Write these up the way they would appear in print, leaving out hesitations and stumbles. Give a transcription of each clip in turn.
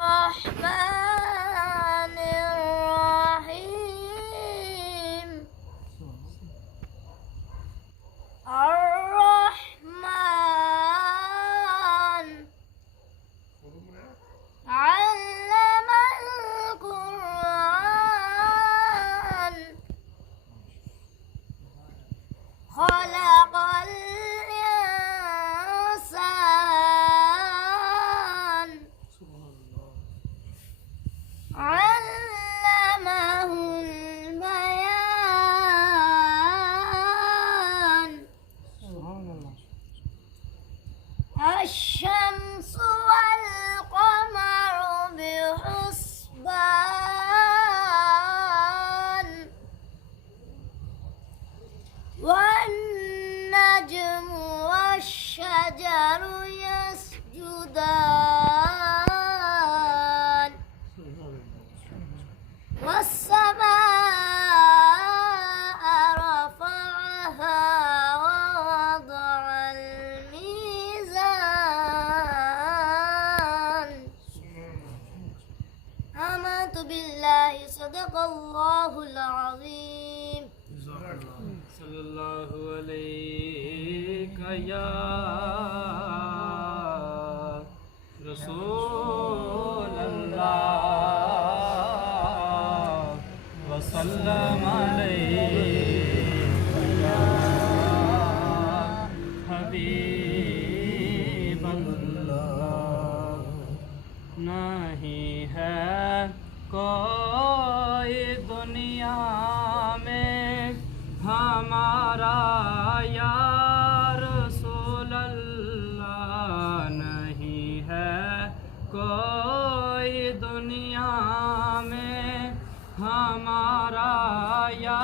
الرحمن الرحيم الرحمن علم القرآن خلق الإنسان علمه البيان الشمس والقمر بحسبان والنجم والشجر يسجدان والسماء رفعها ووضع الميزان آمنت بالله صدق الله العظيم صلی اللہ علیہ یا رسول اللہ وسلم علیہ یا حبیب اللہ نہیں ہے کوئی دنیا میں ہمارا یا رسول اللہ نہیں ہے کوئی دنیا میں ہمارا یا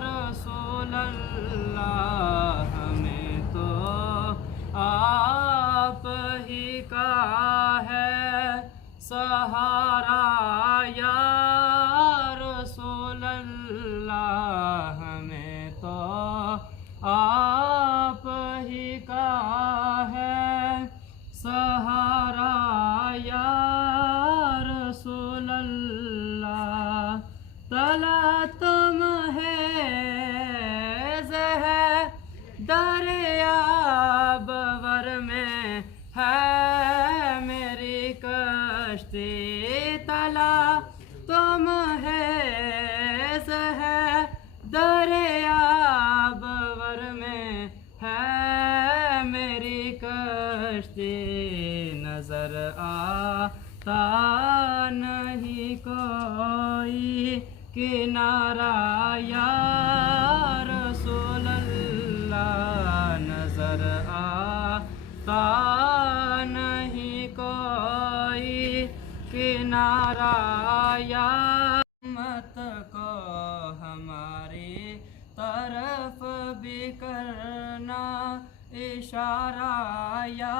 رسول اللہ ہمیں تو آپ ہی کا ہے سہارا یا رسول اللہ ہمیں تو آپ ہی کا ہے سہارا یا رسول اللہ تلا تم ہے زہر دریا بور میں ہے میری کشتی تلا تم ہے زہر دریا بور میں ہے میری کشتی نظر آتا نہیں کوئی کنارہ یا رسول اللہ نظر آتا نہیں کوئی کنارہ یا امت کو ہماری طرف بھی کرنا اشارہ یا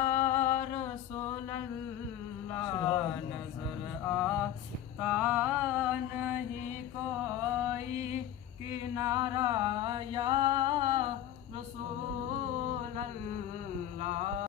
رسول اللہ نظر آتا نہیں کوئی کنارہ یا رسول اللہ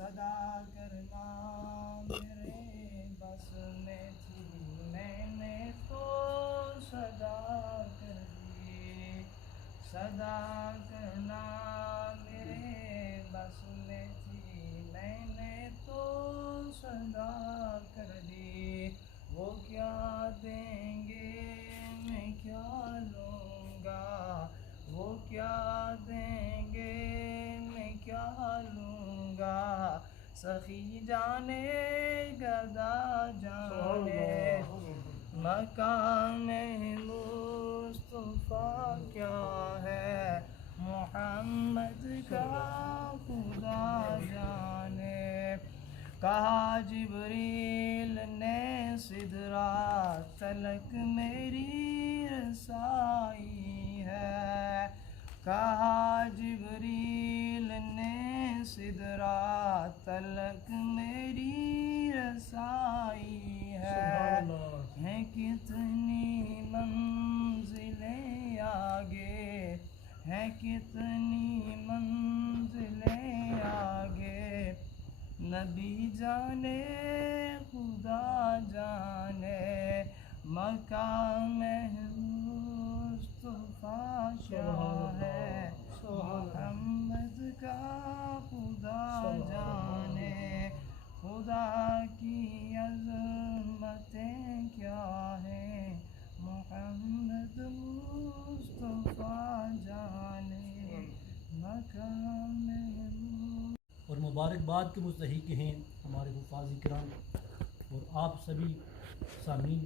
صدا کرنا میرے بس میں تھی میں نے تو صدا کر دی صدا کرنا میرے بس میں تھی میں نے تو صدا کر دی وہ کیا دیں گے میں کیا لوں گا وہ کیا دیں گے میں کیا لوں گا سخی جانے گدا جانے مقام مصطفیٰ کیا ہے، محمد کا خدا جانے۔ کہا جبریل نے سدرات تلک میری رسائی ہے، کہا جبریل نے سدرات تلک میری رسائی ہے، ہیں کتنی منزلیں آگے، ہیں کتنی منزلیں آگے، نبی جانے خدا جانے مقام مصطفیٰ کیا ہے، محمد کا خدا جانے، خدا کی عظمتیں کیا ہیں، محمد مصطفیٰ جانے مقام۔ اور مبارکباد کے مستحق ہیں ہمارے حفاظ کرام اور آپ سبھی سامعین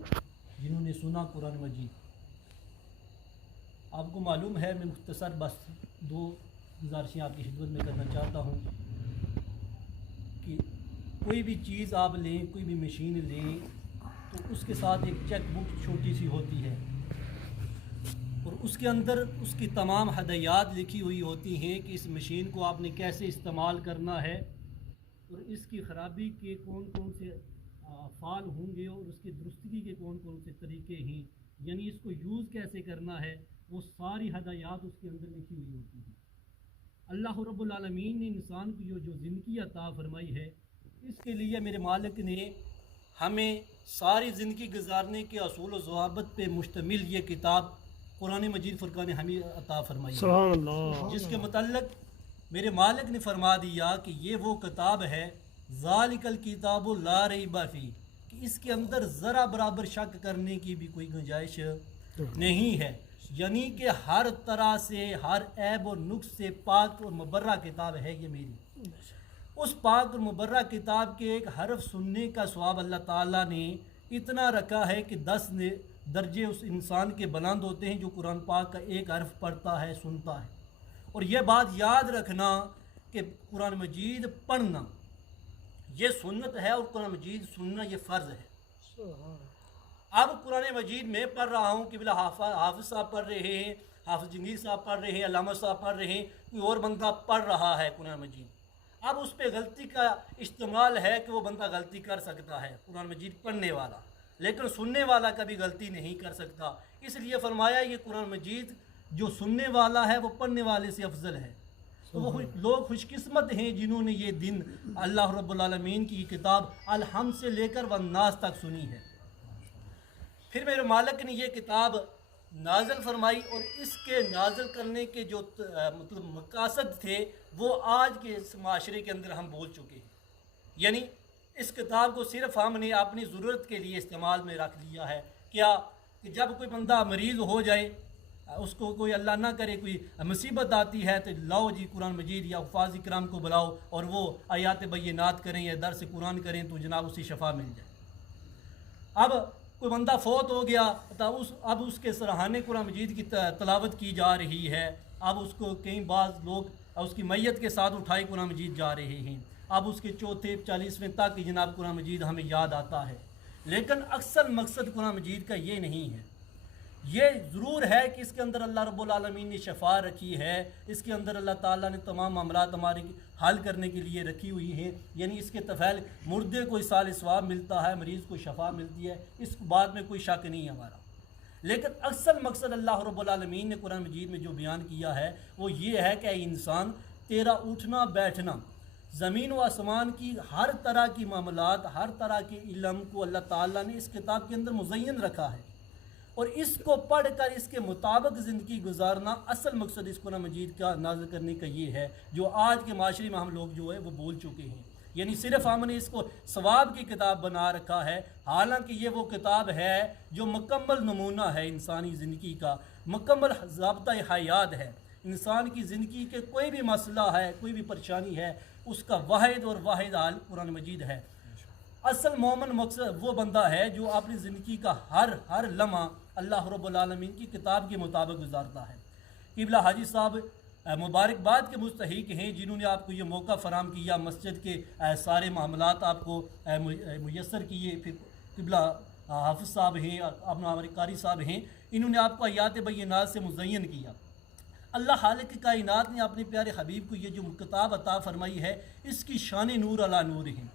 جنہوں نے سنا قرآن مجید۔ آپ کو معلوم ہے، میں مختصر بس 2 گزارشیں آپ کی خدمت میں کرنا چاہتا ہوں کہ کوئی بھی چیز آپ لیں، کوئی بھی مشین لیں تو اس کے ساتھ ایک چیک بک چھوٹی سی ہوتی ہے، اور اس کے اندر اس کی تمام ہدایات لکھی ہوئی ہوتی ہیں کہ اس مشین کو آپ نے کیسے استعمال کرنا ہے، اور اس کی خرابی کے کون کون سے افعال ہوں گے اور اس کی درستگی کے کون کون سے طریقے ہیں، یعنی اس کو یوز کیسے کرنا ہے، وہ ساری ہدایات اس کے اندر لکھی ہوئی ہوتی ہیں۔ اللہ رب العالمین نے انسان کو جو زندگی عطا فرمائی ہے، اس کے لیے میرے مالک نے ہمیں ساری زندگی گزارنے کے اصول و ضوابط پہ مشتمل یہ کتاب قرآن مجید فرقان حمید عطا فرمائی ہے، جس کے متعلق میرے مالک نے فرما دیا کہ یہ وہ کتاب ہے ذالک الکتاب لا ریب فیہ، کہ اس کے اندر ذرا برابر شک کرنے کی بھی کوئی گنجائش نہیں ہے، یعنی کہ ہر طرح سے، ہر عیب اور نقص سے پاک اور مبرہ کتاب ہے یہ میری۔ اس پاک اور مبرہ کتاب کے ایک حرف سننے کا ثواب اللہ تعالیٰ نے اتنا رکھا ہے کہ 10 درجے اس انسان کے بلند ہوتے ہیں جو قرآن پاک کا ایک حرف پڑھتا ہے، سنتا ہے۔ اور یہ بات یاد رکھنا کہ قرآن مجید پڑھنا یہ سنت ہے اور قرآن مجید سننا یہ فرض ہے۔ اب قرآن مجید میں پڑھ رہا ہوں کہ بلا حافظ صاحب پڑھ رہے ہیں، حافظ جنگیر صاحب پڑھ رہے ہیں، علامہ صاحب پڑھ رہے ہیں، کوئی اور بندہ پڑھ رہا ہے قرآن مجید، اب اس پہ غلطی کا استعمال ہے کہ وہ بندہ غلطی کر سکتا ہے قرآن مجید پڑھنے والا، لیکن سننے والا کبھی غلطی نہیں کر سکتا۔ اس لیے فرمایا یہ قرآن مجید جو سننے والا ہے وہ پڑھنے والے سے افضل ہے۔ تو وہ لوگ خوش قسمت ہیں جنہوں نے یہ دن اللہ رب العالمین کی کتاب الحمد سے لے کر والناس تک سنی ہے۔ پھر میرے مالک نے یہ کتاب نازل فرمائی، اور اس کے نازل کرنے کے جو مطلب مقاصد تھے وہ آج کے اس معاشرے کے اندر ہم بول چکے ہیں، یعنی اس کتاب کو صرف ہم نے اپنی ضرورت کے لیے استعمال میں رکھ لیا ہے۔ کیا کہ جب کوئی بندہ مریض ہو جائے، اس کو کوئی اللہ نہ کرے کوئی مصیبت آتی ہے، تو لاؤ جی قرآن مجید یا حفاظ کرام کو بلاؤ اور وہ آیات بینات کریں یا درس قرآن کریں تو جناب اسے شفا مل جائے۔ اب کوئی بندہ فوت ہو گیا تو اب اس کے سرحانے قرآن مجید کی تلاوت کی جا رہی ہے، اب اس کو کئی بعض لوگ اس کی میت کے ساتھ اٹھائی قرآن مجید جا رہے ہیں، اب اس کے چوتھے 40ویں تک جناب قرآن مجید ہمیں یاد آتا ہے، لیکن اکثر مقصد قرآن مجید کا یہ نہیں ہے۔ یہ ضرور ہے کہ اس کے اندر اللہ رب العالمین نے شفا رکھی ہے، اس کے اندر اللہ تعالیٰ نے تمام معاملات ہمارے حل کرنے کے لیے رکھی ہوئی ہیں، یعنی اس کے تفعیل مردے کو اصال ثواب ملتا ہے، مریض کو شفا ملتی ہے، اس بات میں کوئی شک نہیں ہے ہمارا۔ لیکن اصل مقصد اللہ رب العالمین نے قرآن مجید میں جو بیان کیا ہے وہ یہ ہے کہ اے انسان، تیرا اٹھنا بیٹھنا، زمین و آسمان کی ہر طرح کی معاملات، ہر طرح کے علم کو اللہ تعالیٰ نے اس کتاب کے اندر مزین رکھا ہے، اور اس کو پڑھ کر اس کے مطابق زندگی گزارنا اصل مقصد اس قرآن مجید کا نازل کرنے کا یہ ہے، جو آج کے معاشرے میں ہم لوگ جو ہے وہ بول چکے ہیں۔ یعنی صرف ہم نے اس کو ثواب کی کتاب بنا رکھا ہے، حالانکہ یہ وہ کتاب ہے جو مکمل نمونہ ہے انسانی زندگی کا، مکمل ضابطہ حیات ہے۔ انسان کی زندگی کے کوئی بھی مسئلہ ہے، کوئی بھی پریشانی ہے، اس کا واحد اور واحد حل قرآن مجید ہے۔ اصل مومن مقصد وہ بندہ ہے جو اپنی زندگی کا ہر لمحہ اللہ رب العالمین کی کتاب کے مطابق گزارتا ہے۔ قبلہ حاجی صاحب مبارکباد کے مستحق ہیں، جنہوں نے آپ کو یہ موقع فراہم کیا، مسجد کے سارے معاملات آپ کو میسر کیے۔ پھر قبلہ حافظ صاحب ہیں، اپنا ہمارے قاری صاحب ہیں، انہوں نے آپ کو آیات بینات سے مزین کیا۔ اللہ خالق کائنات نے اپنے پیارے حبیب کو یہ جو کتاب عطا فرمائی ہے، اس کی شان نور علی نور ہیں۔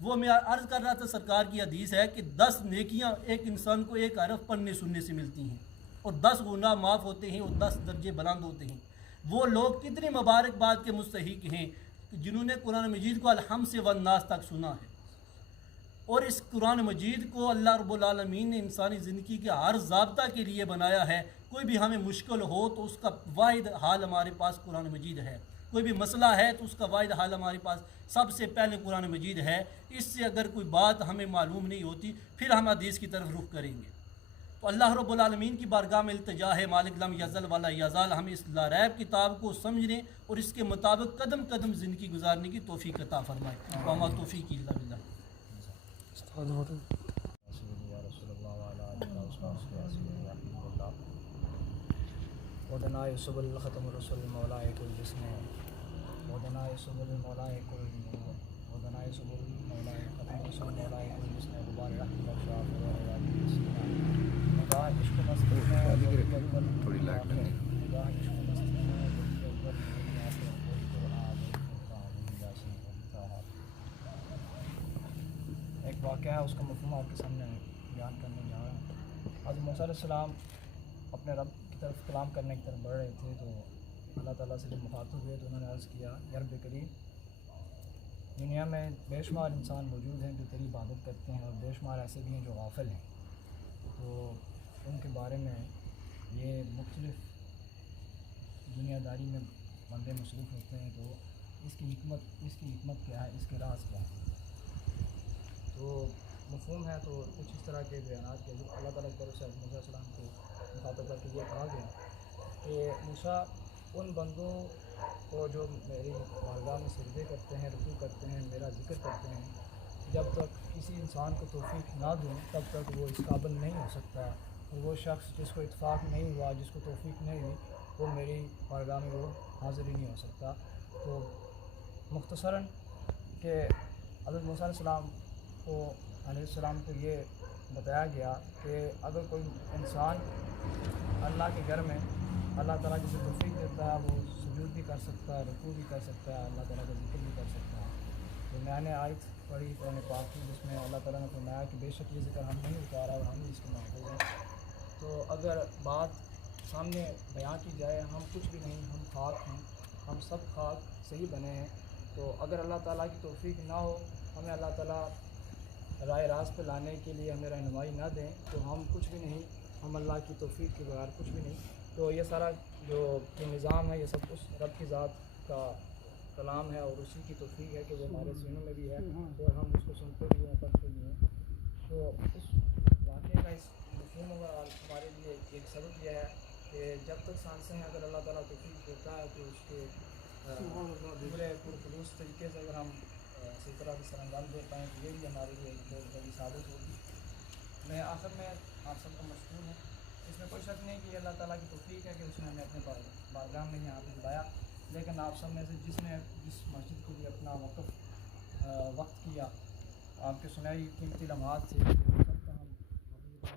وہ میں عرض کر رہا تھا، سرکار کی حدیث ہے کہ 10 نیکیاں ایک انسان کو ایک حرف پڑھنے سننے سے ملتی ہیں، اور 10 گناہ معاف ہوتے ہیں، اور 10 درجے بلند ہوتے ہیں۔ وہ لوگ کتنے مبارکباد کے مستحق ہیں جنہوں نے قرآن مجید کو الحمد سے والناس تک سنا ہے۔ اور اس قرآن مجید کو اللہ رب العالمین نے انسانی زندگی کے ہر ضابطہ کے لیے بنایا ہے۔ کوئی بھی ہمیں مشکل ہو تو اس کا واحد حال ہمارے پاس قرآن مجید ہے، کوئی بھی مسئلہ ہے تو اس کا واحد حال ہمارے پاس سب سے پہلے قرآن مجید ہے۔ اس سے اگر کوئی بات ہمیں معلوم نہیں ہوتی پھر ہم حدیث کی طرف رخ کریں گے۔ تو اللہ رب العالمین کی بارگاہ میں التجا ہے، مالک لم یزل ولا یزال ہمیں اس لاریب کتاب کو سمجھنے اور اس کے مطابق قدم قدم زندگی گزارنے کی توفیق عطا فرمائے۔ وما توفیق الا باللہ۔ ودنا یوسف الختم الرسول مولا کل جسم ودنا یوسف المولا کل ودنا یوسف المولا ختم الرسول مولا کل جسم غبار رحمت شاف نگاہ عشق مست میں تھوڑی لائٹ لگے نگاہ عشق مست میں ایک واقعہ ہے، اس کا مفہوم آپ کے سامنے بیان کرنے جا رہا ہوں۔ حضرت موسیٰ علیہ السلام اپنے رب کی طرف کلام کرنے کی طرف بڑھ رہے تھے، تو اللہ تعالیٰ سے جب مخاطب ہوئے تو انہوں نے عرض کیا، یا رب کریم، دنیا میں بے شمار انسان موجود ہیں جو تیری عبادت کرتے ہیں، اور بے شمار ایسے بھی ہیں جو غافل ہیں، تو ان کے بارے میں یہ مختلف دنیا داری میں بندے مصروف ہوتے ہیں، تو اس کی حکمت کیا ہے، اس کے راز کیا ہے؟ تو مفہوم ہے تو کچھ اس طرح کے بیانات کے اللہ تعالیٰ کی طرف سے موسیٰ علیہ السلام کو مخاطب کر کے یہ کہا گیا کہ موسیٰ، ان بندوں کو جو میری بارگاہ میں سجدے کرتے ہیں، رکوع کرتے ہیں، میرا ذکر کرتے ہیں، جب تک کسی انسان کو توفیق نہ دوں تب تک وہ اس قابل نہیں ہو سکتا، اور وہ شخص جس کو اتفاق نہیں ہوا، جس کو توفیق نہیں ہوئی، وہ میری بارگاہ میں وہ حاضر ہی نہیں ہو سکتا۔ تو مختصراً کہ حضرت موسیٰ علیہ السلام کو یہ بتایا گیا کہ اگر کوئی انسان اللہ کے گھر میں اللہ تعالیٰ جسے توفیق دیتا ہے، وہ سجود بھی کر سکتا ہے، رکوع بھی کر سکتا ہے، اللہ تعالیٰ کا ذکر بھی کر سکتا ہے۔ تو میں نے آیت پڑھی قرآن پاک کی جس میں اللہ تعالیٰ نے فرمایا کہ بے شک یہ ذکر ہم نہیں اتارا اور ہم ہی اس کے محفوظ ہیں۔ تو اگر بات سامنے بیان کی جائے، ہم کچھ بھی نہیں، ہم خاک ہیں، ہم سب خاک صحیح بنے ہیں، تو اگر اللہ تعالیٰ کی توفیق نہ ہو، ہمیں اللہ تعالیٰ رائے راست پہ لانے کے لیے ہمیں رہنمائی نہ دیں، تو ہم کچھ بھی نہیں، ہم اللہ کی توفیق کے بغیر کچھ بھی نہیں۔ تو یہ سارا جو یہ نظام ہے، یہ سب کچھ رب کی ذات کا کلام ہے، اور اسی کی توفیق ہے کہ وہ ہمارے سینوں میں بھی ہے اور ہم اس کو سنتے بھی ہیں، پڑھتے بھی ہیں۔ تو اس واقعے کا اس مفہوم ہمارے لیے ایک سبق یہ ہے کہ جب تک سانسیں ہیں، اگر اللہ تعالیٰ توفیق دیتا ہے تو اس کے پورے پرخلوص طریقے سے اگر ہم اسی طرح سے سر انجام دے پائیں تو یہ بھی ہمارے لیے ایک بہت بڑی سعادت ہوگی۔ میں آخر میں آپ سب کو مشکور ہوں، اس میں کوئی شک نہیں کہ اللہ تعالیٰ کی توفیق ہے کہ اس نے ہمیں اپنے بارگاہ میں یہاں پہ بلایا، لیکن آپ سب میں سے جس نے جس مسجد کو بھی اپنا وقت کیا، آپ کے سنہری قیمتی لمحات سے سب کا ہم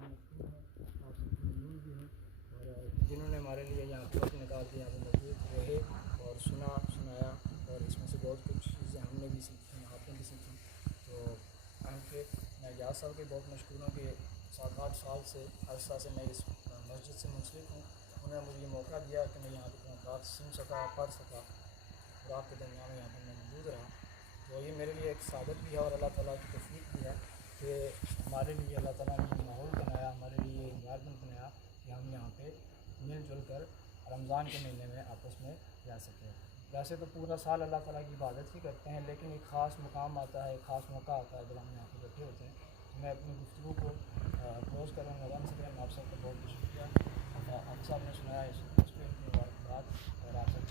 مشکور ہیں، آپ سب کے ممنون بھی ہیں، اور جنہوں نے ہمارے لیے یہاں پہ وقت نکال کے یہاں پہ موجود رہے اور سنایا، اور اس میں سے بہت کچھ چیزیں ہم نے بھی سیکھی، آپ نے بھی سیکھی۔ تو میں جاز صاحب کے بہت مشکور ہوں کہ 7-8 سال سے عرصہ سے میں اس مسجد سے منسلک ہوں، انہوں نے مجھے یہ موقع دیا کہ میں یہاں پہ بات سن سکا، پڑھ سکا، اور آپ کے درمیان میں یہاں پر میں موجود رہا۔ تو یہ میرے لیے ایک سعادت بھی ہے اور اللہ تعالیٰ کی توفیق بھی ہے کہ ہمارے لیے اللہ تعالیٰ نے یہ ماحول بنایا، ہمارے لیے یہ انوائرمنٹ بنایا کہ ہم یہاں پہ مل جل کر رمضان کے مہینے میں آپس میں رہ سکیں۔ ویسے تو پورا سال اللہ تعالیٰ کی عبادت ہی کرتے ہیں، لیکن ایک خاص مقام آتا ہے، ایک خاص موقع آتا ہے جب ہم یہاں پہ بیٹھے ہوتے ہیں۔ میں اپنی گفتگو کو کلوز کروں گا، آپ سب کا بہت بہت شکریہ۔ آپ صاحب نے سنایا اس پہ اتنی مبارکباد اور آپ سب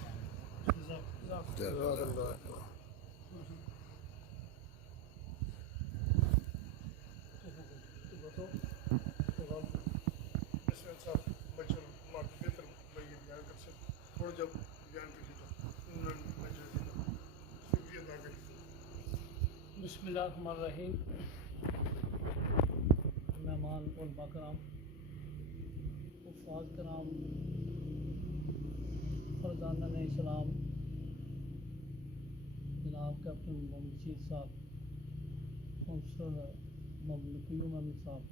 بسم اللہ الرحمن الرحیم. مہمان علماء کرام، حفاظ کرام، فرزانان اسلام، جناب کیپٹن محمد رشید صاحب، کونسلر محمد قیوم احمد صاحب،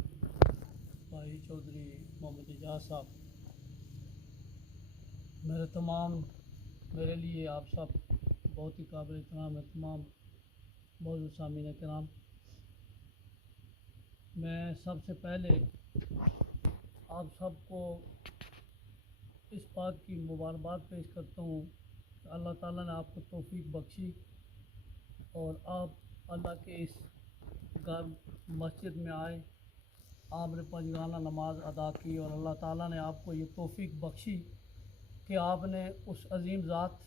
بھائی چودھری محمد اعجاز صاحب، میرے لیے آپ سب بہت ہی قابل احترام ہے. تمام موجود سامعین کرام، میں سب سے پہلے آپ سب کو اس بات کی مبارکباد پیش کرتا ہوں کہ اللہ تعالیٰ نے آپ کو توفیق بخشی اور آپ اللہ کے اس گھر مسجد میں آئے، آپ نے پنجگانہ نماز ادا کی اور اللہ تعالیٰ نے آپ کو یہ توفیق بخشی کہ آپ نے اس عظیم ذات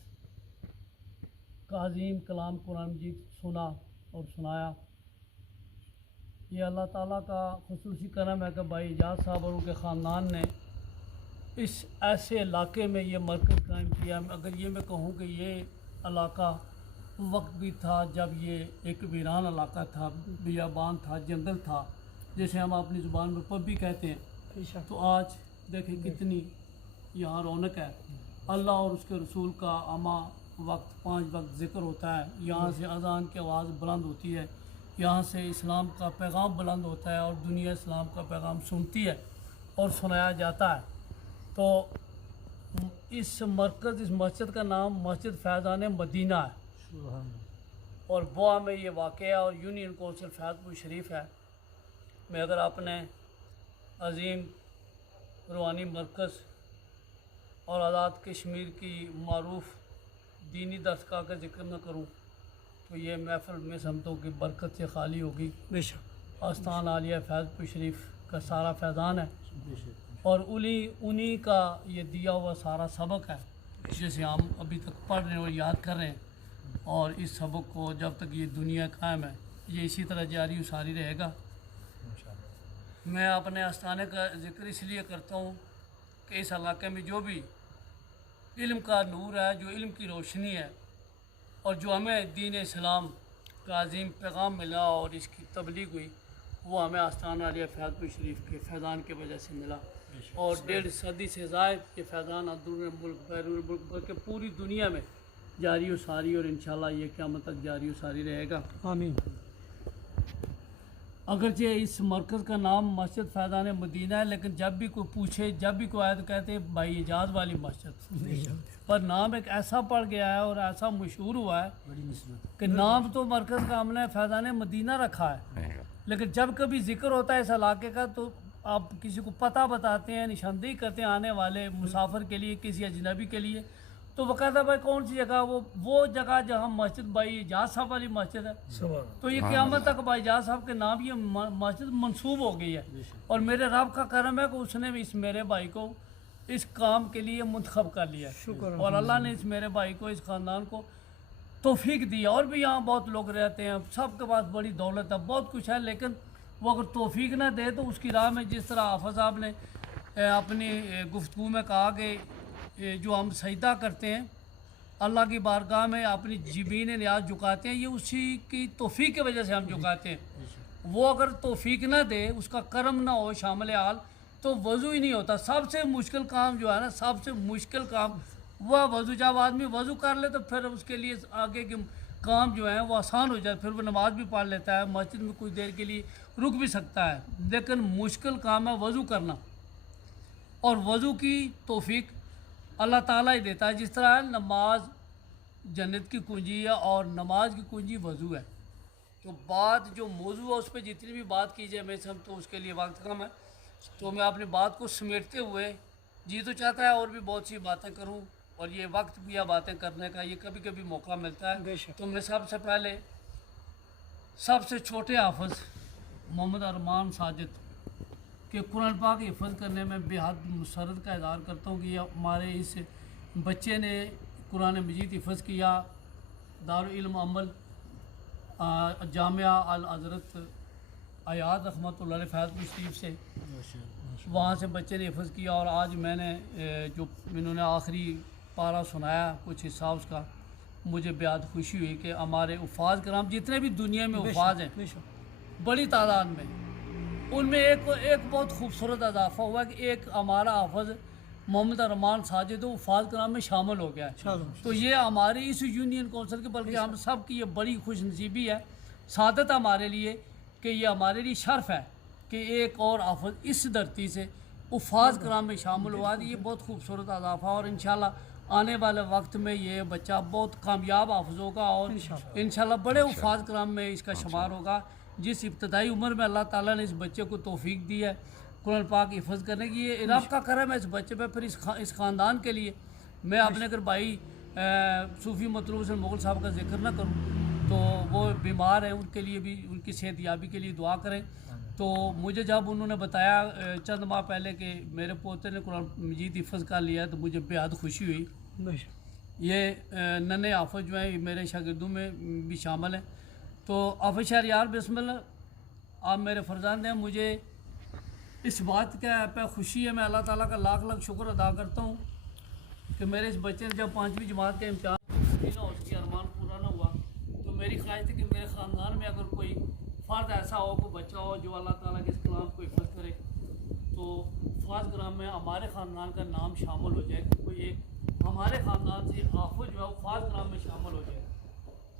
کا عظیم کلام قرآن مجید سنا اور سنایا. یہ اللہ تعالیٰ کا خصوصی کرم ہے کہ بھائی اعجاز صاحب اور ان کے خاندان نے اس ایسے علاقے میں یہ مرکز قائم کیا. اگر یہ میں کہوں کہ یہ علاقہ وقت بھی تھا جب یہ ایک ویران علاقہ تھا، بیابان تھا، جنگل تھا، جیسے ہم اپنی زبان میں پبی کہتے ہیں، تو آج دیکھیں کتنی یہاں رونق ہے. اللہ اور اس کے رسول کا اما وقت 5 وقت ذکر ہوتا ہے، یہاں سے اذان کی آواز بلند ہوتی ہے، یہاں سے اسلام کا پیغام بلند ہوتا ہے اور دنیا اسلام کا پیغام سنتی ہے اور سنایا جاتا ہے. تو اس مسجد کا نام مسجد فیضان مدینہ ہے اور بوا میں یہ واقع ہے اور یونین کونسل فیض پور شریف ہے. میں اگر اپنے عظیم روحانی مرکز اور آزاد کشمیر کی معروف دینی دستگاہ کا ذکر نہ کروں تو یہ محفل میں سمتوں کی برکت سے خالی ہوگی. آستان عالیہ فیض پور شریف کا سارا فیضان ہے اور انہی کا یہ دیا ہوا سارا سبق ہے جسے ہم ابھی تک پڑھ رہے ہیں اور یاد کر رہے ہیں. اور اس سبق کو جب تک یہ دنیا قائم ہے یہ اسی طرح جاری و ساری رہے گا. میں اپنے آستانے کا ذکر اس لیے کرتا ہوں کہ اس علاقے میں جو بھی علم کا نور ہے، جو علم کی روشنی ہے اور جو ہمیں دین اسلام کا عظیم پیغام ملا اور اس کی تبلیغ ہوئی، وہ ہمیں آستانہ عالیہ فیض پور شریف کے فیضان کی وجہ سے ملا. اور 1.5 صدی سے زائد یہ فیضان اندرون ملک بیرون ملک بلکہ پوری دنیا میں جاری و ساری اور انشاءاللہ یہ قیامت تک جاری و ساری رہے گا. آمین. اگرچہ اس مرکز کا نام مسجد فیضان مدینہ ہے، لیکن جب بھی کوئی پوچھے، جب بھی کوئی آئے تو کہتے ہیں بھائی اعجاز والی مسجد، پر نام ایک ایسا پڑ گیا ہے اور ایسا مشہور ہوا ہے کہ نام تو مرکز کا ہم نے فیضان مدینہ رکھا ہے، لیکن جب کبھی ذکر ہوتا ہے اس علاقے کا تو آپ کسی کو پتہ بتاتے ہیں، نشاندہی کرتے ہیں آنے والے مسافر کے لیے، کسی اجنبی کے لیے، تو وہ کہتا ہے بھائی کون سی جگہ؟ وہ جگہ جہاں مسجد بھائی اعجاز صاحب والی مسجد ہے. تو یہ قیامت تک بھائی اعجاز صاحب کے نام یہ مسجد منسوب ہو گئی ہے اور میرے رب کا کرم ہے کہ اس نے اس میرے بھائی کو اس کام کے لیے منتخب کر لیا ہے اور اللہ نے اس میرے بھائی کو، اس خاندان کو توفیق دی. اور بھی یہاں بہت لوگ رہتے ہیں، سب کے پاس بڑی دولت ہے، بہت کچھ ہے، لیکن وہ اگر توفیق نہ دے تو اس کی راہ میں جس طرح حافظ صاحب نے اپنی گفتگو میں کہا کہ جو ہم سجدہ کرتے ہیں اللہ کی بارگاہ میں اپنی جبین نیاز جھکاتے ہیں، یہ اسی کی توفیق کی وجہ سے ہم جھکاتے ہیں. وہ اگر توفیق نہ دے، اس کا کرم نہ ہو شامل حال، تو وضو ہی نہیں ہوتا. سب سے مشکل کام جو ہے نا، سب سے مشکل کام وہ وضو. جب آدمی وضو کر لے تو پھر اس کے لیے آگے کے کام جو ہیں وہ آسان ہو جائے، پھر وہ نماز بھی پڑھ لیتا ہے، مسجد میں کچھ دیر کے لیے رک بھی سکتا ہے. لیکن مشکل کام ہے وضو کرنا، اور وضو کی توفیق اللہ تعالیٰ ہی دیتا ہے. جس طرح نماز جنت کی کنجی ہے اور نماز کی کنجی وضو ہے. تو بات جو موضوع ہے اس پہ جتنی بھی بات کی جائے میں سب تو اس کے لیے وقت کم ہے، تو میں اپنی بات کو سمیٹتے ہوئے جی تو چاہتا ہے اور بھی بہت سی باتیں کروں، اور یہ وقت بھی ہے باتیں کرنے کا، یہ کبھی کبھی موقع ملتا ہے. تو میں سب سے پہلے سب سے چھوٹے حافظ محمد ارمان ساجد کہ قرآن پاک حفظ کرنے میں بے حد مسرت کا اظہار کرتا ہوں کہ ہمارے اس بچے نے قرآن مجید حفظ کیا دارالعلم عمل جامعہ الحضرت ایاد رحمۃ اللہ علیہ فیض شریف سے، وہاں سے بچے نے حفظ کیا، اور آج میں نے جو انہوں نے آخری پارہ سنایا کچھ حصہ اس کا، مجھے بے حد خوشی ہوئی کہ ہمارے حفاظ کرام جتنے بھی دنیا میں حفاظ ہیں بڑی تعداد میں، ان میں ایک بہت خوبصورت اضافہ ہوا کہ ایک ہمارا حافظ محمد ارمان ساجد حفاظ کرام میں شامل ہو گیا ہے۔ تو یہ ہماری اس یونین کونسل کے بلکہ ہم سب کی یہ بڑی خوش نصیبی ہے، سعادت ہمارے لیے کہ یہ ہمارے لیے شرف ہے کہ ایک اور حافظ اس دھرتی سے حفاظ کرام میں شامل ہوا۔ یہ بہت خوبصورت اضافہ، اور انشاءاللہ آنے والے وقت میں یہ بچہ بہت کامیاب حافظ ہوگا اور انشاءاللہ بڑے حفاظ کرام میں اس کا شمار ہوگا۔ جس ابتدائی عمر میں اللہ تعالیٰ نے اس بچے کو توفیق دی ہے قرآن پاک حفظ کرنے کی، یہ رب کا کرم ہے اس بچے پہ، پھر اس خاندان کے لیے میں اپنے اگر بھائی صوفی مطلوب حسین مغل صاحب کا ذکر نہ کروں تو وہ بیمار ہیں، ان کے لیے بھی ان کی صحت یابی کے لیے دعا کریں۔ تو مجھے جب انہوں نے بتایا چند ماہ پہلے کہ میرے پوتے نے قرآن مجید حفظ کر لیا ہے تو مجھے بے حد خوشی ہوئی۔ یہ ننے حافظ جو ہیں میرے شاگردوں میں بھی شامل ہیں۔ تو حافظ شہریار بسم اللہ آپ میرے فرزند ہیں، مجھے اس بات کا پہ خوشی ہے، میں اللہ تعالیٰ کا لاکھ لاکھ شکر ادا کرتا ہوں کہ میرے اس بچے نے جب 5ویں جماعت کا امتحان نہ اس کی ارمان پورا نہ ہوا تو میری خواہش تھی کہ میرے خاندان میں اگر کوئی فرد ایسا ہو، کوئی بچہ ہو جو اللہ تعالیٰ کے اس کلام کو حفظ کرے تو حفاظ کرام میں ہمارے خاندان کا نام شامل ہو جائے، کہ کوئی ایک ہمارے خاندان سے حافظ جو ہے حفاظ کرام میں شامل ہو جائے۔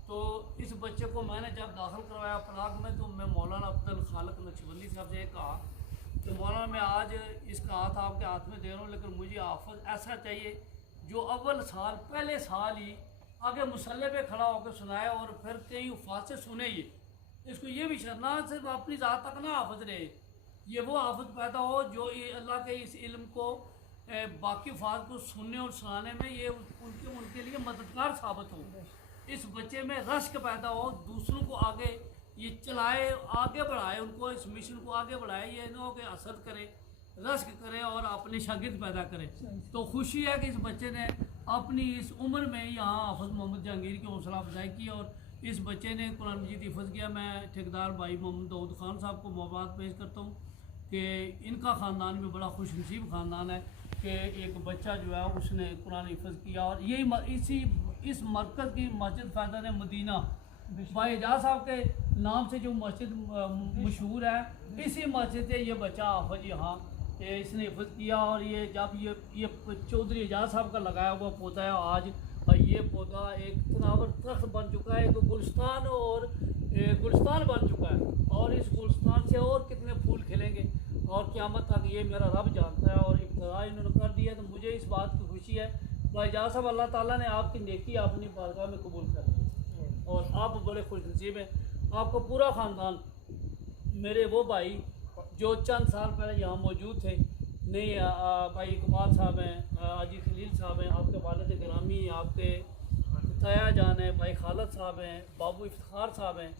تو اس بچے کو میں نے جب داخل کروایا پراگ میں تو میں مولانا عبد الخالق نقشبندی صاحب سے کہا کہ مولانا میں آج اس کا ہاتھ آپ کے ہاتھ میں دے رہا ہوں، لیکن مجھے حافظ ایسا چاہیے جو اول سال پہلے سال ہی آگے مسلح پہ کھڑا ہو کے سنائے اور پھر کئی حفاظ سے سنے، یہ اس کو یہ بھی شرنا صرف اپنی ذات تک نہ حافظ رہے، یہ وہ حافظ پیدا ہو جو اللہ کے اس علم کو باقی حفاظ کو سننے اور سنانے میں یہ ان کے لیے مددگار ثابت ہو، اس بچے میں رشک پیدا ہو، دوسروں کو آگے یہ چلائے، آگے بڑھائے، ان کو اس مشن کو آگے بڑھائے، یہ نہ ہو کہ حسد کرے، رشک کرے اور اپنے شاگرد پیدا کرے۔ تو خوشی ہے کہ اس بچے نے اپنی اس عمر میں یہاں حافظ محمد جہانگیر کی حوصلہ افزائی کی اور اس بچے نے قرآن مجید حفظ کیا۔ میں ٹھیکیدار بھائی محمد داؤد خان صاحب کو مبارک پیش کرتا ہوں کہ ان کا خاندان میں بڑا خوش نصیب خاندان ہے کہ ایک بچہ جو ہے اس نے قرآن حفظ کیا، اور یہی اس مرکز کی مسجد فیضان مدینہ بھائی اعجاز صاحب کے نام سے جو مسجد مشہور ہے، اسی مسجد سے یہ بچہ حافظ یہاں اس نے حفظ کیا، اور یہ جب یہ چودھری اعجاز صاحب کا لگایا ہوا پودا ہے، آج یہ پودا ایک تناور درخت بن چکا ہے، ایک گلستان اور گلستان بن چکا ہے، اور اس گلستان سے اور کتنے پھول کھلیں گے اور قیامت تک یہ میرا رب جانتا ہے، اور ابتدا انہوں نے کر دیا۔ تو مجھے اس بات کی خوشی ہے بھائی اعجاز صاحب، اللہ تعالیٰ نے آپ کی نیکی اپنی بارگاہ میں قبول کر لی اور آپ بڑے خوش نصیب ہیں، آپ کو پورا خاندان، میرے وہ بھائی جو چند سال پہلے یہاں موجود تھے، نہیں بھائی اقبال صاحب ہیں، حاجی خلیل صاحب ہیں، آپ کے والد گرامی، آپ کے تایا جان ہیں، بھائی خالد صاحب ہیں، بابو افتخار صاحب ہیں،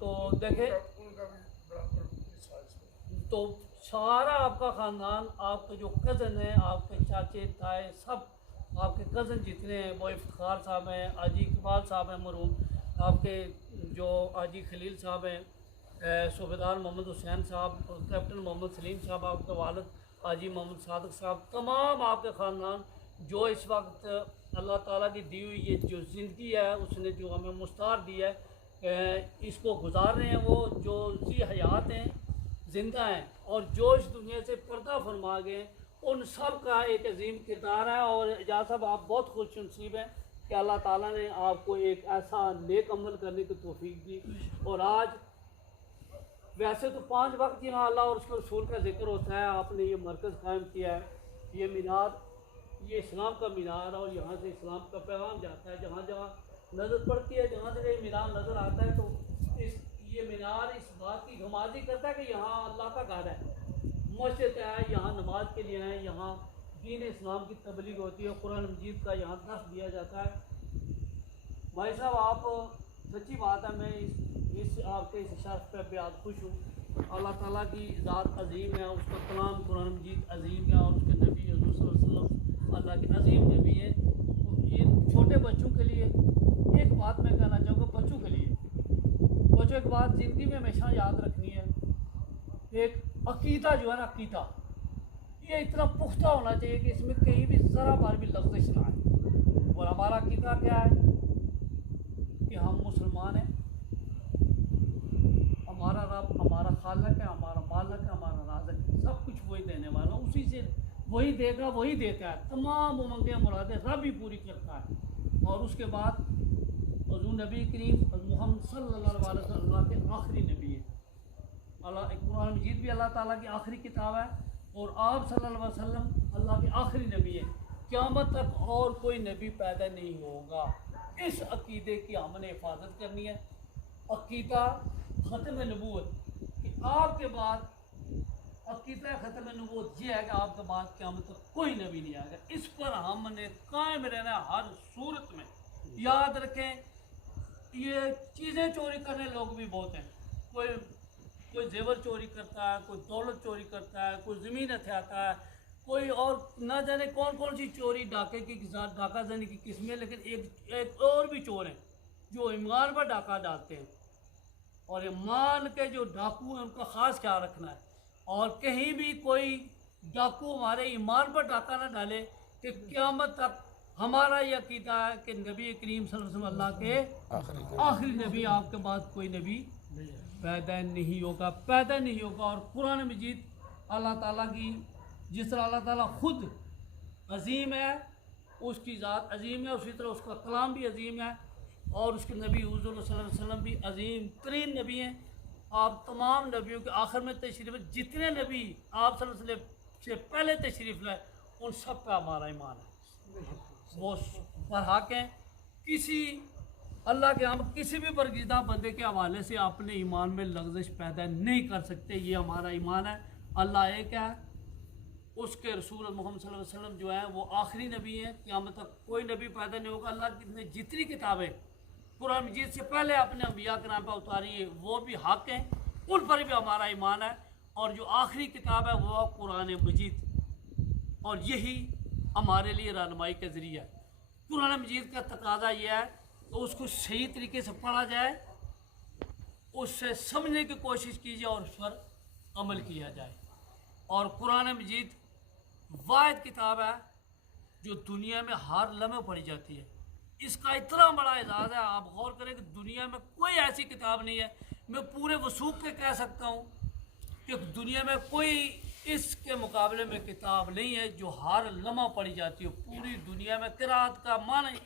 تو دیکھیں تو سارا آپ کا خاندان، آپ کے جو کزن ہیں، آپ کے چاچے تائے، سب آپ کے کزن جتنے ہیں، وہ افتخار صاحب ہیں، حاجی اقبال صاحب ہیں مرحوم، آپ کے جو حاجی خلیل صاحب ہیں، صوبیدار محمد حسین صاحب، کیپٹن محمد سلیم صاحب، آپ کے والد حاجی محمد صادق صاحب، تمام آپ کے خاندان جو اس وقت اللہ تعالیٰ کی دی ہوئی یہ جو زندگی ہے اس نے جو ہمیں مستعار دی ہے، اس کو گزار رہے ہیں، وہ جو ذی حیات ہیں، زندہ ہیں، اور جو اس دنیا سے پردہ فرما گئے، ان سب کا ایک عظیم کردار ہے۔ اور اعجاز صاحب آپ بہت خوش نصیب ہیں کہ اللہ تعالیٰ نے آپ کو ایک ایسا نیک عمل کرنے کی توفیق دی، اور آج ویسے تو 5 وقت یہاں اللہ اور اس کے رسول کا ذکر ہوتا ہے، آپ نے یہ مرکز قائم کیا ہے، یہ مینار، یہ اسلام کا مینار، اور یہاں سے اسلام کا پیغام جاتا ہے، جہاں جہاں نظر پڑتی ہے، جہاں سے یہ مینار نظر آتا ہے، تو یہ مینار اس بات کی غمازی کرتا ہے کہ یہاں اللہ کا گھر ہے، مسجد ہے، یہاں نماز کے لیے ہیں، یہاں دین اسلام کی تبلیغ ہوتی ہے، قرآن مجید کا یہاں درس دیا جاتا ہے۔ بھائی صاحب آپ سچی بات ہے، میں اس آپ کے اس شرف پہ بہت خوش ہوں اللہ تعالیٰ کی ذات عظیم ہے، اس کا کلام قرآن مجید عظیم ہے، اور اس کے نبی حضور صلی اللہ علیہ وسلم اللہ کے عظیم نبی ہیں۔ یہ چھوٹے بچوں کے لیے ایک بات میں کہنا چاہوں گا، بچوں کے لیے بچوں ایک بات زندگی میں ہمیشہ یاد رکھنی ہے، ایک عقیدہ جو ہے نا، عقیدہ یہ اتنا پختہ ہونا چاہیے کہ اس میں کہیں بھی ذرا بار بھی لغزش نہ آئے۔ اور ہمارا عقیدہ کیا ہے کہ ہم مسلمان ہیں، ہمارا رب ہمارا خالق ہے، ہمارا مالک ہے، ہمارا رازق ہے، سب کچھ وہی دینے والا، اسی سے وہی دے گا، وہی دیتا ہے، تمام امنگیں مرادیں رب ہی پوری کرتا ہے۔ اور اس کے بعد حضور نبی کریم محمد صلی اللہ علیہ وسلم اللہ کے آخری نبی ہے۔ اللہ قرآن مجید بھی اللہ تعالیٰ کی آخری کتاب ہے، اور آپ صلی اللہ علیہ وسلم اللہ کے آخری نبی ہے۔ قیامت تک اور کوئی نبی پیدا نہیں ہوگا۔ اس عقیدے کی ہم نے حفاظت کرنی ہے۔ عقیدہ ختم نبوت کہ آپ کے بعد، عقیدہ ختم نبوت یہ ہے کہ آپ کے بعد قیامت تک کوئی نبی نہیں آئے گا۔ اس پر ہم نے قائم رہنا ہے ہر صورت میں۔ یاد رکھیں، یہ چیزیں چوری کرنے لوگ بھی بہت ہیں، کوئی زیور چوری کرتا ہے، کوئی دولت چوری کرتا ہے، کوئی زمین ہتھیاتا ہے، کوئی اور نہ جانے کون کون سی چوری ڈاکے کی ڈاکہ زنی کی قسمیں۔ لیکن ایک اور بھی چور ہیں جو ایمان پر ڈاکہ ڈالتے ہیں، اور ایمان کے جو ڈاکو ہیں ان کا خاص خیال رکھنا ہے، اور کہیں بھی کوئی ڈاکو ہمارے ایمان پر ڈاکہ نہ ڈالے کہ قیامت تک ہمارا یہ عقیدہ ہے کہ نبی کریم صلی اللہ علیہ وسلم اللہ کے آخری نبی، آپ کے بعد کوئی نبی پیدا نہیں ہوگا۔ اور قرآن مجید اللہ تعالیٰ کی، جس طرح اللہ تعالیٰ خود عظیم ہے، اس کی ذات عظیم ہے، اسی طرح اس کا کلام بھی عظیم ہے، اور اس کے نبی حضور صلی اللہ علیہ وسلم بھی عظیم ترین نبی ہیں۔ آپ تمام نبیوں کے آخر میں تشریف ہے، جتنے نبی آپ صلی اللہ علیہ وسلم سے پہلے تشریف لائے ان سب پہ ہمارا ایمان ہے، وہ پر حق ہیں۔ کسی اللہ کے ہم کسی بھی برگزیدہ بندے کے حوالے سے اپنے ایمان میں لغزش پیدا نہیں کر سکتے، یہ ہمارا ایمان ہے۔ اللہ ایک ہے، اس کے رسول محمد صلی اللہ علیہ وسلم جو ہے وہ آخری نبی ہیں، قیامت تک کوئی نبی پیدا نہیں ہوگا۔ اللہ نے جتنی کتابیں قرآن مجید سے پہلے اپنے انبیاء کے نام پہ اتاری ہیں وہ بھی حق ہیں، ان پر بھی ہمارا ایمان ہے۔ اور جو آخری کتاب ہے وہ قرآن مجید، اور یہی ہمارے لیے رہنمائی کا ذریعہ ہے۔ قرآن مجید کا تقاضا یہ ہے تو اس کو صحیح طریقے سے پڑھا جائے، اس سے سمجھنے کی کوشش کی جائے اور اس پر عمل کیا جائے۔ اور قرآن مجید واحد کتاب ہے جو دنیا میں ہر لمحے پڑھی جاتی ہے۔ اس کا اتنا بڑا اعزاز ہے، آپ غور کریں کہ دنیا میں کوئی ایسی کتاب نہیں ہے، میں پورے وثوق کے کہہ سکتا ہوں کہ دنیا میں کوئی اس کے مقابلے میں کتاب نہیں ہے جو ہر لمحہ پڑھی جاتی ہے۔ پوری دنیا میں قرات کا معنی،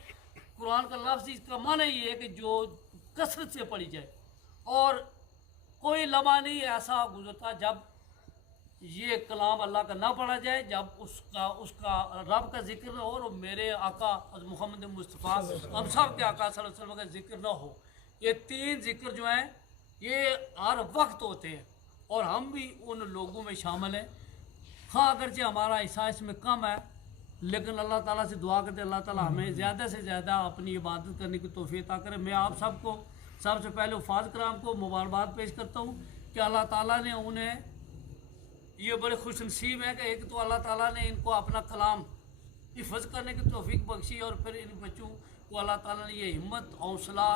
قرآن کا لفظ اس کا معنی یہ ہے کہ جو کثرت سے پڑھی جائے، اور کوئی لمحہ نہیں ایسا گزرتا جب یہ کلام اللہ کا نہ پڑھا جائے، جب اس کا رب کا ذکر نہ ہو، اور میرے آقا محمد مصطفیٰ ہم سب کے آقا صلی اللہ علیہ وسلم کا ذکر نہ ہو۔ یہ تین ذکر جو ہیں یہ ہر وقت ہوتے ہیں، اور ہم بھی ان لوگوں میں شامل ہیں۔ ہاں اگرچہ ہمارا حصہ اس میں کم ہے، لیکن اللہ تعالیٰ سے دعا کرتے اللہ تعالیٰ ہمیں زیادہ سے زیادہ اپنی عبادت کرنے کی توفیق عطا کرے۔ میں آپ سب کو سب سے پہلے حفاظ کرام کو مبارکباد پیش کرتا ہوں کہ اللہ تعالیٰ نے انہیں، یہ بڑے خوش نصیب ہیں کہ ایک تو اللہ تعالیٰ نے ان کو اپنا کلام حفظ کرنے کی توفیق بخشی، اور پھر ان بچوں کو اللہ تعالیٰ نے یہ ہمت، حوصلہ،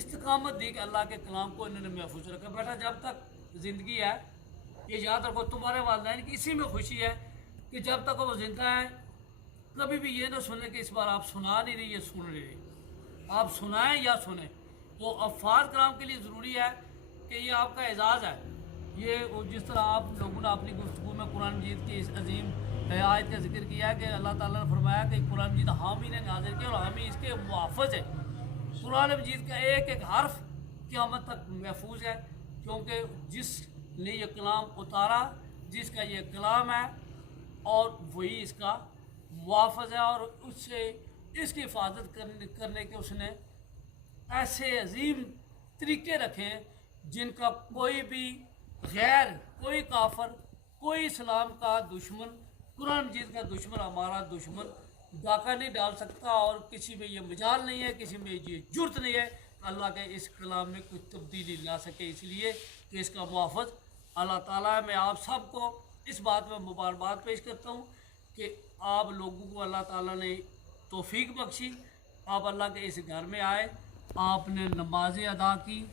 استقامت دی کہ اللہ کے کلام کو انہوں نے محفوظ رکھا۔ بیٹا جب تک زندگی ہے یہ یاد رکھو، تمہارے والدین کی اسی میں خوشی ہے کہ جب تک وہ زندہ ہے کبھی بھی یہ نہ سنیں کہ اس بار آپ سنا نہیں رہی، یہ سن رہی، آپ سنائیں یا سنیں۔ تو افاظ کرام کے لیے ضروری ہے کہ یہ آپ کا اعزاز ہے۔ یہ جس طرح آپ لوگوں نے اپنی گفتگو میں قرآن مجید کی اس عظیم آیت کا ذکر کیا ہے کہ اللہ تعالیٰ نے فرمایا کہ قرآن مجید حامی نے نازل کیا اور حامی اس کے محافظ ہے۔ قرآن مجید کا ایک ایک حرف قیامت تک محفوظ ہے، کیونکہ جس نے یہ کلام اتارا، جس کا یہ کلام ہے، اور وہی اس کا محافظ ہے، اور اس سے اس کی حفاظت کرنے کے اس نے ایسے عظیم طریقے رکھے ہیں جن کا کوئی بھی غیر، کوئی کافر، کوئی اسلام کا دشمن، قرآن مجید کا دشمن، ہمارا دشمن ڈاکہ نہیں ڈال سکتا، اور کسی میں یہ مجال نہیں ہے، کسی میں یہ جرت نہیں ہے کہ اللہ کے اس کلام میں کوئی تبدیلی لا سکے، اس لیے کہ اس کا محافظ اللہ تعالیٰ میں آپ سب کو اس بات میں مبارکباد پیش کرتا ہوں کہ آپ لوگوں کو اللہ تعالیٰ نے توفیق بخشی، آپ اللہ کے اس گھر میں آئے، آپ نے نمازیں ادا کی،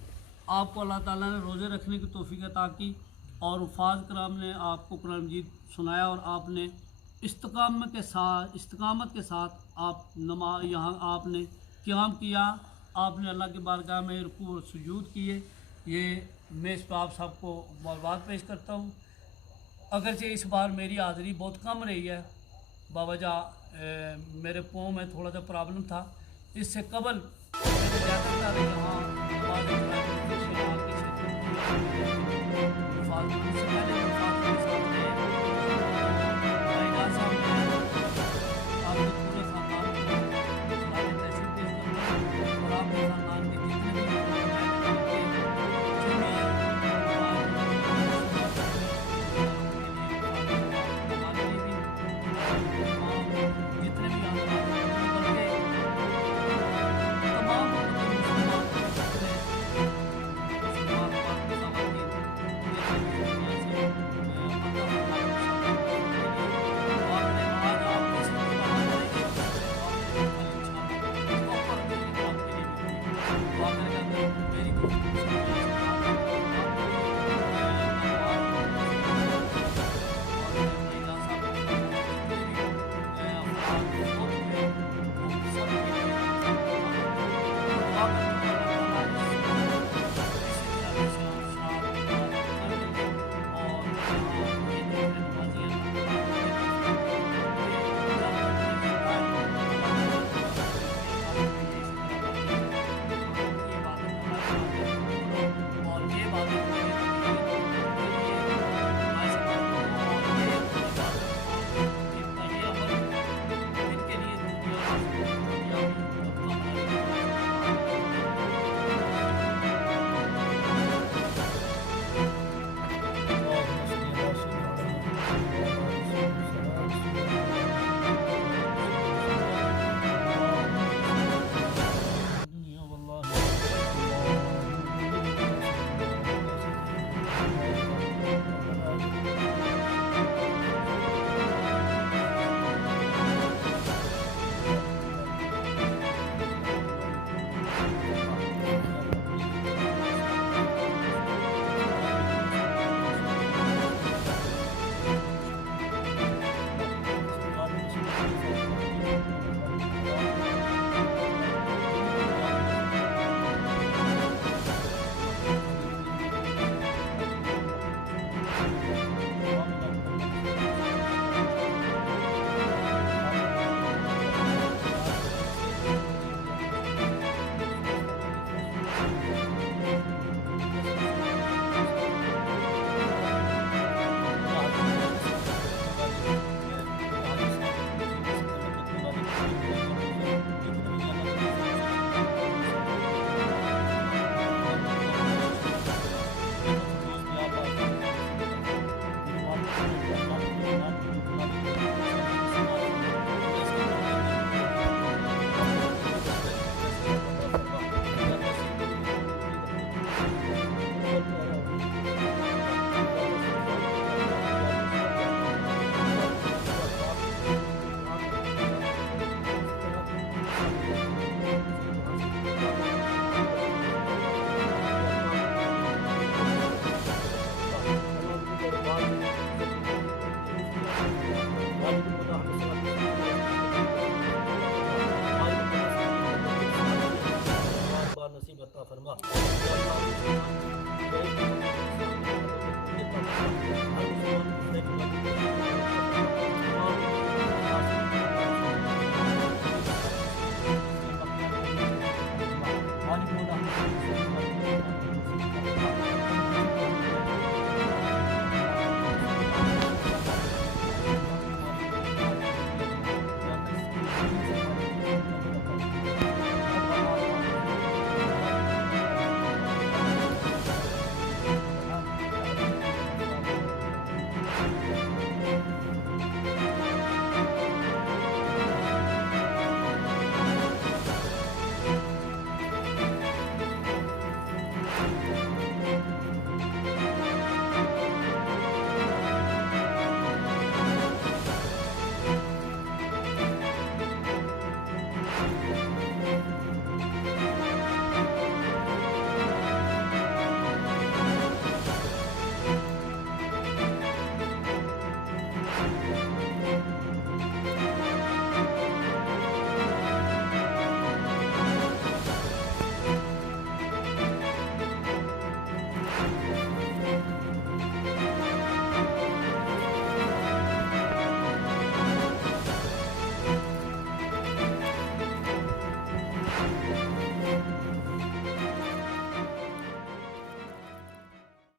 آپ کو اللہ تعالیٰ نے روزے رکھنے کی توفیق عطا کی، اور حفاظ کرام نے آپ کو قرآن مجید سنایا، اور آپ نے استقامت کے ساتھ آپ یہاں آپ نے قیام کیا، آپ نے اللہ کی بارگاہ میں رکوع اور سجود کیے۔ یہ میں اس پہ آپ سب کو مبارکباد پیش کرتا ہوں۔ اگرچہ اس بار میری حاضری بہت کم رہی ہے باوجہ میرے پاؤں میں تھوڑا سا پرابلم تھا، اس سے قبل